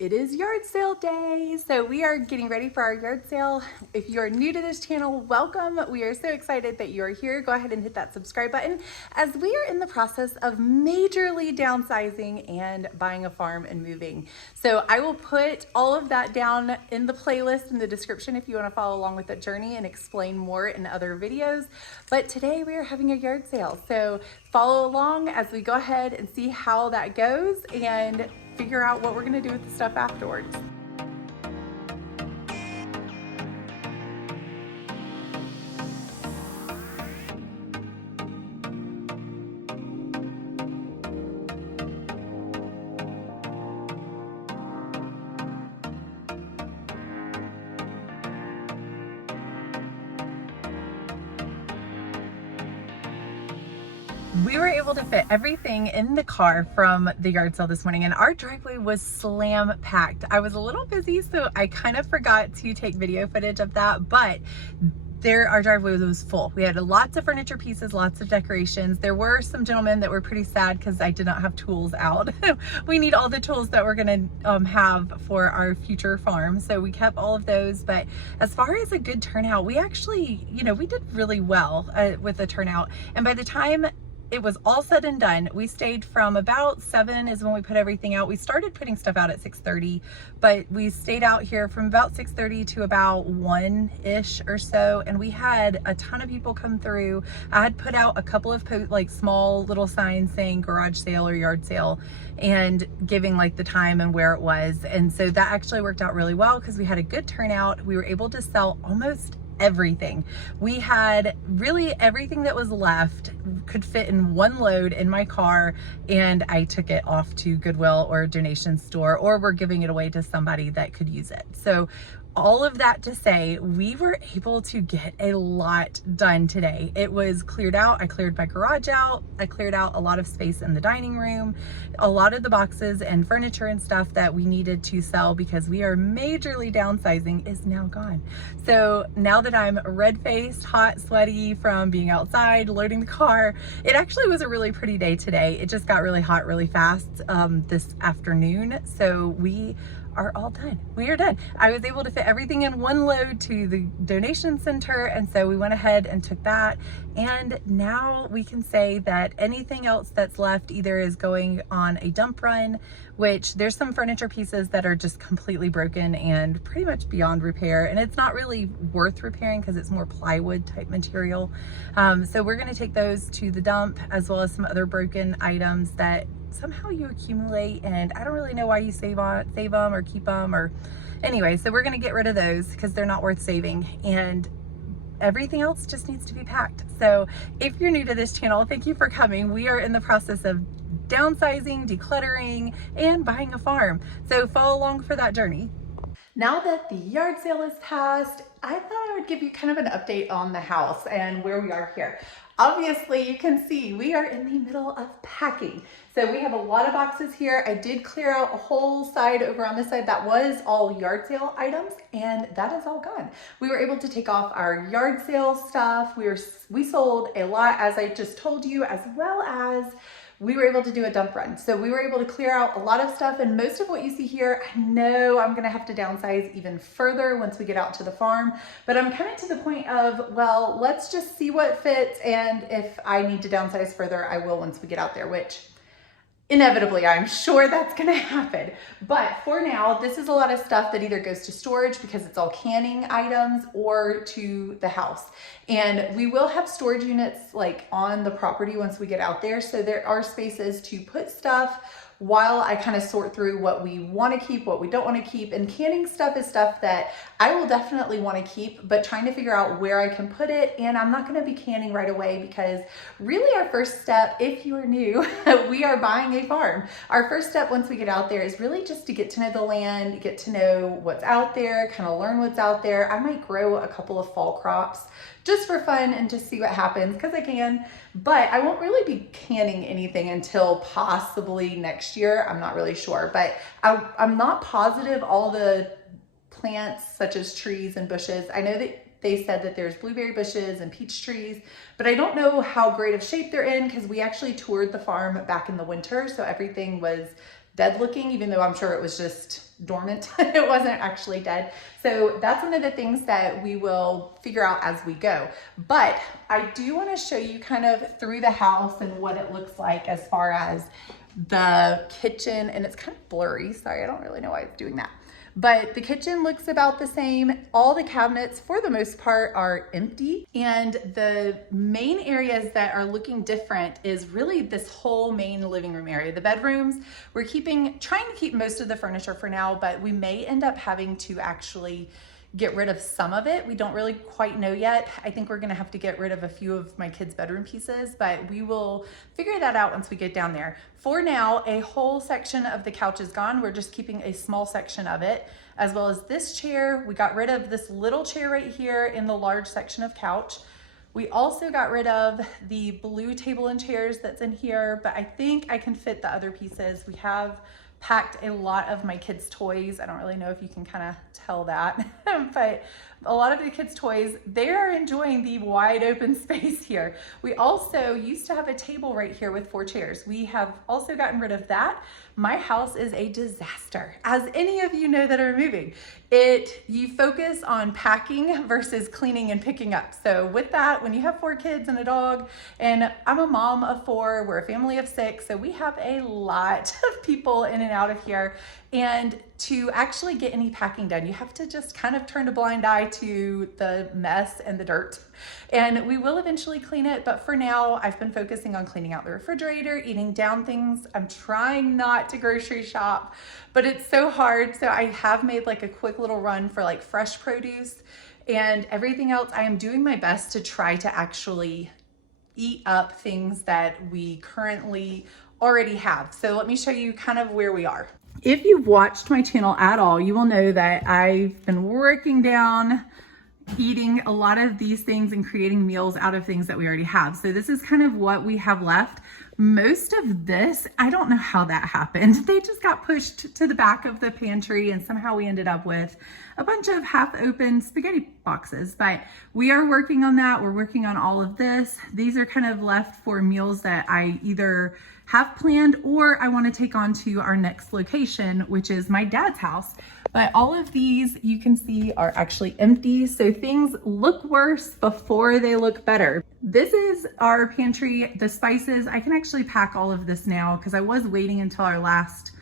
It is yard sale day, so we are getting ready for our yard sale. If you are new to this channel, welcome. We are so excited that you are here. Go ahead and hit that subscribe button as we are in the process of majorly downsizing and buying a farm and moving. So I will put all of that down in the playlist in the description if you want to follow along with the journey and explain more in other videos. But today we are having a yard sale, so follow along as we go ahead and see how that goes and figure out what we're gonna do with the stuff afterwards. We were able to fit everything in the car from the yard sale this morning, and our driveway was slam packed. I was a little busy, so I kind of forgot to take video footage of that, but our driveway was full. We had lots of furniture pieces, lots of decorations. There were some gentlemen that were pretty sad because I did not have tools out. We need all the tools that we're gonna have for our future farm. So we kept all of those. But as far as a good turnout, we actually, we did really well with the turnout. And by the time it was all said and done, we stayed from about 7 is when we put everything out. We started putting stuff out at 6:30, but we stayed out here from about 6:30 to about 1-ish or so. And we had a ton of people come through. I had put out a couple of small little signs saying garage sale or yard sale and giving the time and where it was. And so that actually worked out really well because we had a good turnout. We were able to sell almost everything. We had really everything that was left could fit in one load in my car, and I took it off to Goodwill or a donation store, or we're giving it away to somebody that could use it. So all of that to say, we were able to get a lot done today. It was cleared out. I cleared my garage out. I cleared out a lot of space in the dining room. A lot of the boxes and furniture and stuff that we needed to sell because we are majorly downsizing is now gone. So now that I'm red-faced, hot, sweaty from being outside, loading the car, it actually was a really pretty day today. It just got really hot really fast this afternoon. So we are all done. We are done. I was able to fit everything in one load to the donation center, and so we went ahead and took that, and now we can say that anything else that's left either is going on a dump run, which there's some furniture pieces that are just completely broken and pretty much beyond repair, and it's not really worth repairing because it's more plywood type material. So we're going to take those to the dump, as well as some other broken items that somehow you accumulate, and I don't really know why you save them or keep them, or anyway. So we're going to get rid of those because they're not worth saving, and everything else just needs to be packed. So if you're new to this channel, thank you for coming. We are in the process of downsizing, decluttering, and buying a farm. So follow along for that journey. Now that the yard sale is passed, I thought I would give you kind of an update on the house and where we are here. Obviously, you can see we are in the middle of packing. So we have a lot of boxes here. I did clear out a whole side over on this side that was all yard sale items, and that is all gone. We were able to take off our yard sale stuff. We sold a lot, as I just told you, as well as we were able to do a dump run. So we were able to clear out a lot of stuff, and most of what you see here, I know I'm gonna have to downsize even further once we get out to the farm, but I'm kind of to the point of, well, let's just see what fits, and if I need to downsize further, I will once we get out there, which inevitably, I'm sure that's gonna happen. But for now, this is a lot of stuff that either goes to storage because it's all canning items, or to the house. And we will have storage units on the property once we get out there. So there are spaces to put stuff while I kind of sort through what we want to keep, what we don't want to keep. And canning stuff is stuff that I will definitely want to keep, but trying to figure out where I can put it. And I'm not going to be canning right away because really our first step, if you are new, we are buying a farm. Our first step once we get out there is really just to get to know the land, get to know what's out there, kind of learn what's out there. I might grow a couple of fall crops just for fun and just see what happens because I can, but I won't really be canning anything until possibly next year. I'm not really sure, but I'm not positive all the plants such as trees and bushes. I know that they said that there's blueberry bushes and peach trees, but I don't know how great of shape they're in because we actually toured the farm back in the winter, so everything was dead looking, even though I'm sure it was just dormant. It wasn't actually dead. So that's one of the things that we will figure out as we go. But I do want to show you kind of through the house and what it looks like as far as the kitchen. And it's kind of blurry. Sorry, I don't really know why it's doing that. But the kitchen looks about the same. All the cabinets, for the most part, are empty. And the main areas that are looking different is really this whole main living room area. The bedrooms, we're trying to keep most of the furniture for now, but we may end up having to actually get rid of some of it. We don't really quite know yet. I think we're gonna have to get rid of a few of my kids' bedroom pieces, but we will figure that out once we get down there. For now, a whole section of the couch is gone. We're just keeping a small section of it, as well as this chair. We got rid of this little chair right here in the large section of couch. We also got rid of the blue table and chairs that's in here, but I think I can fit the other pieces. We have packed a lot of my kids' toys. I don't really know if you can kind of tell that, but a lot of the kids' toys, they are enjoying the wide open space here. We also used to have a table right here with 4 chairs. We have also gotten rid of that. My house is a disaster, as any of you know that are moving. You focus on packing versus cleaning and picking up. So with that, when you have 4 kids and a dog, and I'm a mom of 4, we're a family of 6, so we have a lot of people in and out of here. And to actually get any packing done, you have to just kind of turn a blind eye to the mess and the dirt. And we will eventually clean it, but for now, I've been focusing on cleaning out the refrigerator, eating down things. I'm trying not to grocery shop, but it's so hard. So I have made like a quick little run for like fresh produce, and everything else. I am doing my best to try to actually eat up things that we currently already have. So let me show you kind of where we are. If you've watched my channel at all, you will know that I've been working down eating a lot of these things and creating meals out of things that we already have. So this is kind of what we have left. Most of this, I don't know how that happened. They just got pushed to the back of the pantry, and somehow we ended up with a bunch of half-open spaghetti boxes. But we are working on that. We're working on all of this. These are kind of left for meals that I either have planned or I want to take on to our next location, which is my dad's house. But all of these you can see are actually empty. So things look worse before they look better. This is our pantry, the spices. I can actually pack all of this now because I was waiting until our last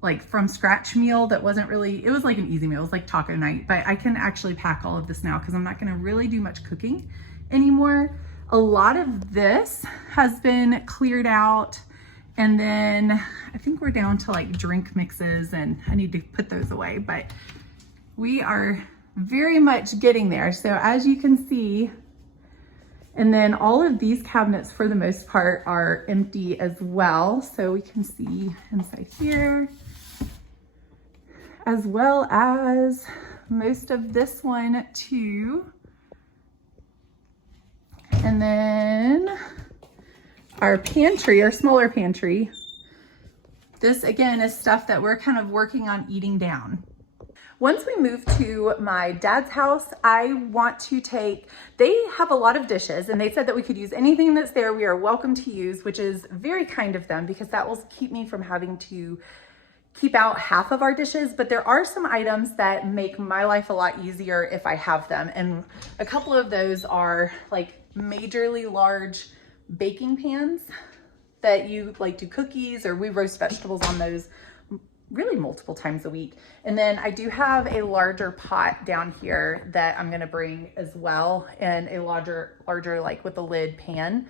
like from scratch meal that wasn't really, it was like an easy meal. It was like taco night, but I can actually pack all of this now because I'm not going to really do much cooking anymore. A lot of this has been cleared out. And then I think we're down to like drink mixes, and I need to put those away, but we are very much getting there. So as you can see, and then all of these cabinets for the most part are empty as well. So we can see inside here, as well as most of this one too. And then our pantry, our smaller pantry, this again is stuff that we're kind of working on eating down. Once we move to my dad's house, I want to they have a lot of dishes, and they said that we could use anything that's there. We are welcome to use, which is very kind of them because that will keep me from having to keep out half of our dishes. But there are some items that make my life a lot easier if I have them. And a couple of those are like majorly large baking pans that you like do cookies, or we roast vegetables on those really multiple times a week. And then I do have a larger pot down here that I'm gonna bring as well, and a larger like with a lid pan.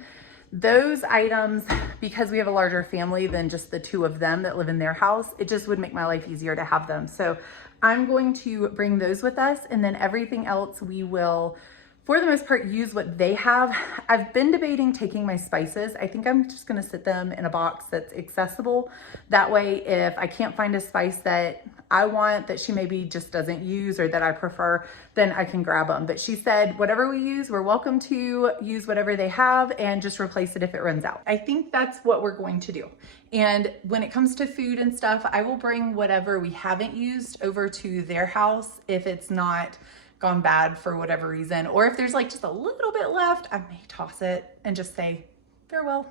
Those items, because we have a larger family than just the 2 of them that live in their house, it just would make my life easier to have them. So I'm going to bring those with us, and then everything else we will, for the most part, use what they have. I've been debating taking my spices. I think I'm just gonna sit them in a box that's accessible. That way, if I can't find a spice that I want, that she maybe just doesn't use or that I prefer, then I can grab them. But she said, whatever we use, we're welcome to use whatever they have and just replace it if it runs out. I think that's what we're going to do. And when it comes to food and stuff, I will bring whatever we haven't used over to their house if it's not gone bad for whatever reason, or if there's like just a little bit left, I may toss it and just say, farewell.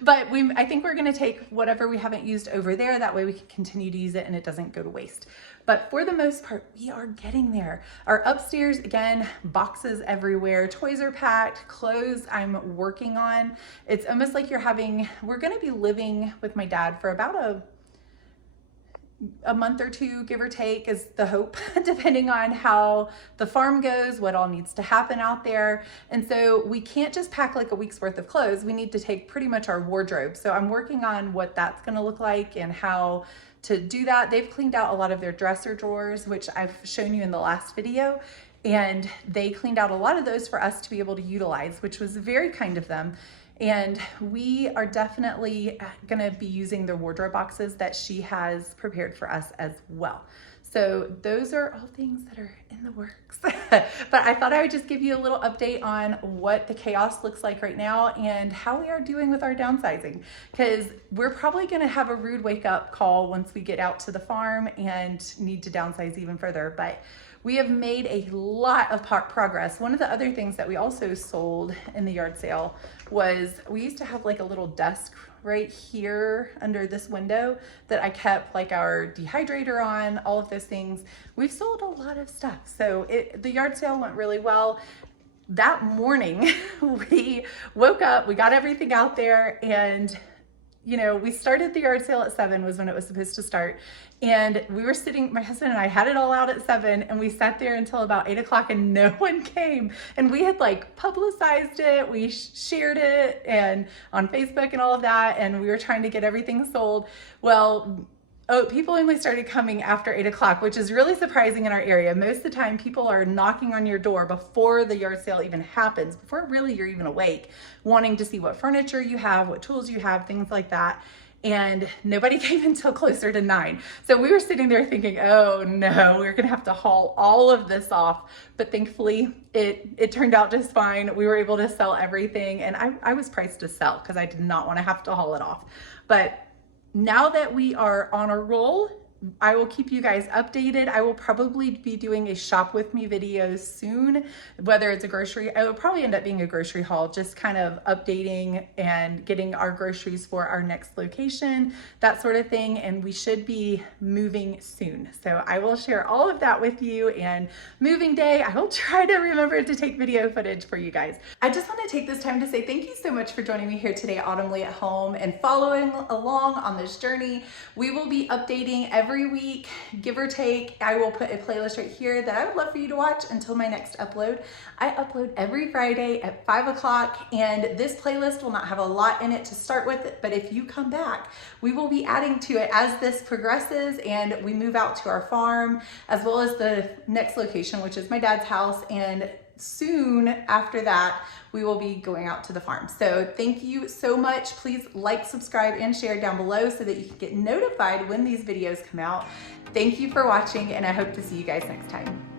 But I think we're gonna take whatever we haven't used over there. That way we can continue to use it and it doesn't go to waste. But for the most part, we are getting there. Our upstairs, again, boxes everywhere, toys are packed, clothes I'm working on. It's almost like we're gonna be living with my dad for about a month or two, give or take, is the hope, depending on how the farm goes, what all needs to happen out there. And so we can't just pack like a week's worth of clothes. We need to take pretty much our wardrobe. So I'm working on what that's gonna look like and how to do that. They've cleaned out a lot of their dresser drawers, which I've shown you in the last video. And they cleaned out a lot of those for us to be able to utilize, which was very kind of them. And we are definitely gonna be using the wardrobe boxes that she has prepared for us as well. So those are all things that are in the works. But I thought I would just give you a little update on what the chaos looks like right now and how we are doing with our downsizing. Because we're probably gonna have a rude wake up call once we get out to the farm and need to downsize even further. But we have made a lot of progress. One of the other things that we also sold in the yard sale was we used to have like a little desk right here under this window that I kept like our dehydrator on, all of those things. We've sold a lot of stuff. So the yard sale went really well. That morning we woke up, we got everything out there, and you know, we started the yard sale at 7 was when it was supposed to start. And we were sitting, my husband and I had it all out at 7 and we sat there until about 8 o'clock and no one came. And we had like publicized it, we shared it and on Facebook and all of that. And we were trying to get everything sold. Well, people only started coming after 8 o'clock, which is really surprising in our area. Most of the time people are knocking on your door before the yard sale even happens, before really you're even awake, wanting to see what furniture you have, what tools you have, things like that. And nobody came until closer to 9. So we were sitting there thinking, oh no, we're gonna have to haul all of this off. But thankfully it turned out just fine. We were able to sell everything, and I was priced to sell because I did not want to have to haul it off. But now that we are on a roll, I will keep you guys updated. I will probably be doing a shop with me video soon, whether it's a grocery, it will probably end up being a grocery haul, just kind of updating and getting our groceries for our next location, that sort of thing. And we should be moving soon. So I will share all of that with you, and moving day, I will try to remember to take video footage for you guys. I just want to take this time to say thank you so much for joining me here today, Autumnly at Home, and following along on this journey. We will be updating every week, give or take. I will put a playlist right here that I would love for you to watch until my next upload. I upload every Friday at 5 o'clock, and this playlist will not have a lot in it to start with, but if you come back, we will be adding to it as this progresses and we move out to our farm, as well as the next location, which is my dad's house. And soon after that, we will be going out to the farm. So thank you so much. Please like, subscribe, and share down below so that you can get notified when these videos come out. Thank you for watching, and I hope to see you guys next time.